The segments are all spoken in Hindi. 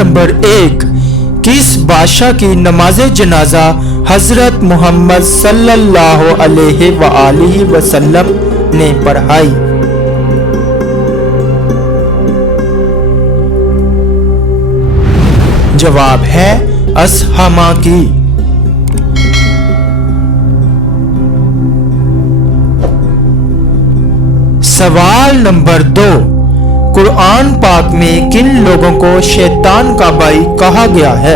नंबर 1, किस बादशाह की नमाज जनाजा हजरत मोहम्मद सल्लल्लाहु अलैहि वसल्लम ने पढ़ाई? जवाब है असहमा की। सवाल नंबर 2, कुरान पाक में किन लोगों को शैतान का भाई कहा गया है?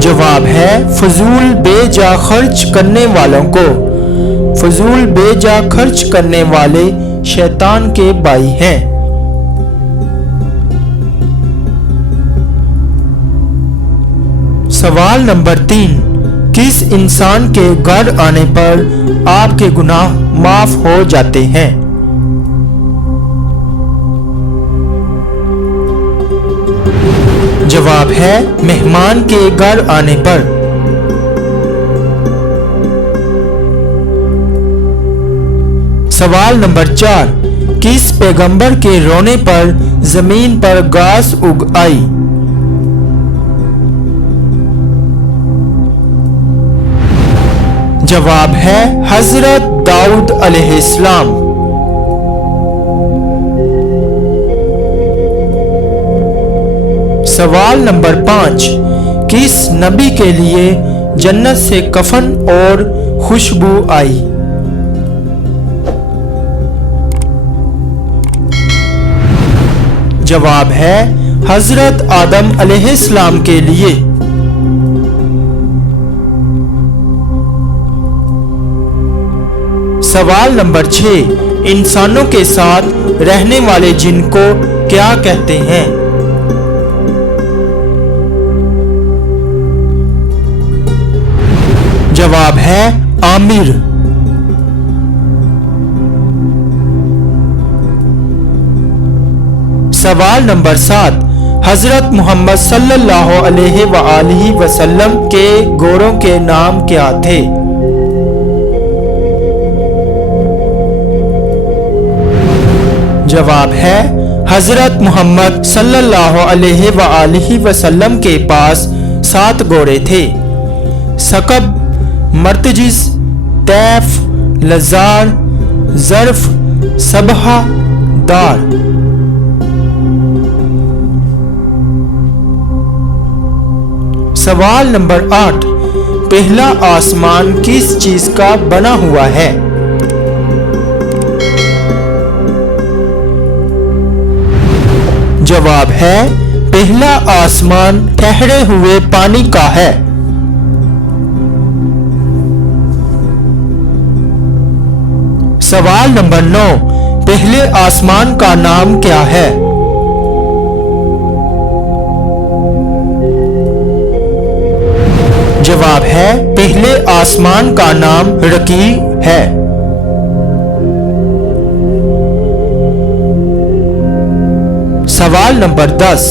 जवाब है फजूल बेजा खर्च करने वालों को। फजूल बेजा खर्च करने वाले शैतान के भाई हैं। सवाल नंबर 3, किस इंसान के घर आने पर आपके गुनाह माफ हो जाते हैं? जवाब है मेहमान के घर आने पर। सवाल नंबर 4, किस पैगंबर के रोने पर जमीन पर घास उग आई? जवाब है हजरत दाऊद अलैहिस्सलाम। सवाल नंबर 5, किस नबी के लिए जन्नत से कफन और खुशबू आई? जवाब है हजरत आदम अलैहिस्सलाम के लिए। सवाल नंबर 6, इंसानों के साथ रहने वाले जिन को क्या कहते हैं? जवाब है आमिर। सवाल नंबर 7, हजरत मोहम्मद सल्लल्लाहु अलैहि वसल्लम के गोरों के नाम क्या थे? जवाब है हजरत मोहम्मद सल्लल्लाहु अलैहि वसल्लम के पास 7 घोड़े थे। सकब, मर्तजिस, तैफ, लजार, जर्फ, सबहा, दार। सवाल नंबर 8, पहला आसमान किस चीज का बना हुआ है? जवाब है पहला आसमान ठहरे हुए पानी का है। सवाल नंबर 9, पहले आसमान का नाम क्या है? जवाब है पहले आसमान का नाम रकी है। सवाल नंबर 10,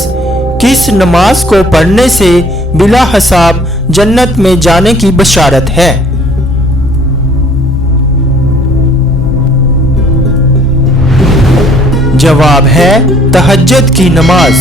किस नमाज को पढ़ने से बिला हिसाब जन्नत में जाने की बशारत है? जवाब है तहज्जुद की नमाज।